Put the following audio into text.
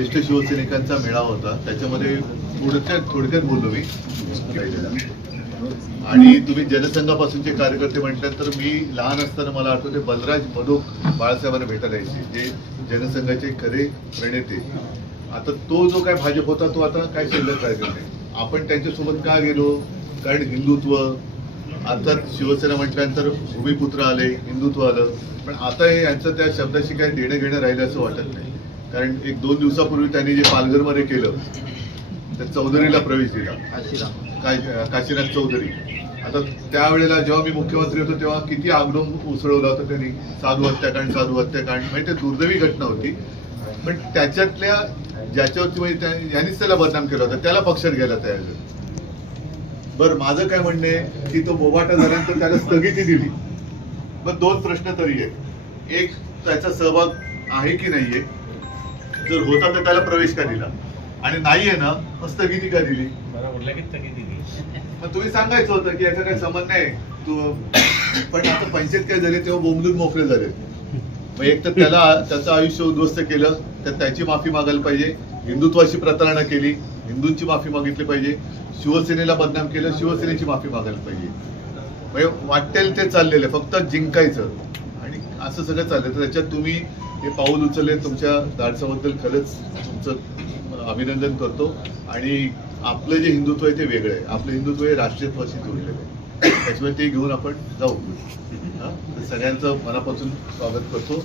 ज्येष्ठ शिवसैनिकांचा मेळावा होता, त्याच्यामध्ये थोडक्यात बोललो मी. आणि तुम्ही जनसंघापासूनचे कार्यकर्ते म्हटल्यानंतर मी लहान असताना मला आठवते बलराज मधोक बाळासाहेबांना भेटायला यायचे, जे जनसंघाचे खरे प्रणेते. आता तो जो काय भाजप होता तो आता काय शिल्लक राहिलेला नाही. आपण त्यांच्यासोबत का गेलो? कारण हिंदुत्व, अर्थात शिवसेना म्हटल्यानंतर भूमिपुत्र आले, हिंदुत्व आलं. पण आता हे यांचं त्या शब्दाशी काही देणं घेणं राहिलं असं वाटत नाही. कारण 1-2 दिवसापूर्वी त्यांनी जे पालघरमध्ये केलं, त्या चौधरीला प्रवेश दिला, काशीनाथ चौधरी. आता त्यावेळेला जेव्हा मी मुख्यमंत्री होतो तेव्हा किती आगडोम उसळवला होता त्यांनी, साधू हत्याकांड. म्हणजे ते दुर्दैवी घटना होती. पण त्याच्यातल्या ज्याच्यावरती म्हणजे यांनीच त्याला बदनाम केला होता, त्याला पक्षात घ्यायला तयार झालं. बरं, माझं काय म्हणणं आहे की तो बोबाटा झाल्यानंतर त्याला स्थगिती दिली. मग 2 प्रश्न तरी आहेत. एक, त्याचा सहभाग आहे की नाहीये? जर होता तर त्याला प्रवेश का दिला? आणि नाहीये ना, मग स्थगिती का दिली? मग तुम्ही सांगायचं होतं की याचा काही संबंध नाही तू. पण आता पंचायत काय झाले तेव्हा बोंबलून मोकळे झाले. मग एक तर त्याचं आयुष्य उद्ध्वस्त केलं, तर त्याची माफी मागायला पाहिजे. हिंदुत्वाशी प्रतारणा केली, हिंदूंची माफी मागितली पाहिजे. शिवसेनेला बदनाम केलं, शिवसेनेची माफी मागायला पाहिजे. म्हणजे वाटेल ते चाललेलं आहे, फक्त जिंकायचं आणि असं सगळं चाललं. तर त्याच्यात तुम्ही हे पाऊल उचलले, तुमच्या धाडसाबद्दल खरंच तुमचं अभिनंदन करतो. आणि आपलं जे हिंदुत्व आहे ते वेगळं आहे. आपलं हिंदुत्व हे राष्ट्रीयत्वाशी जोडलेलं आहे, त्याच्यामुळे ते घेऊन आपण जाऊ. सगळ्यांचं मनापासून स्वागत करतो.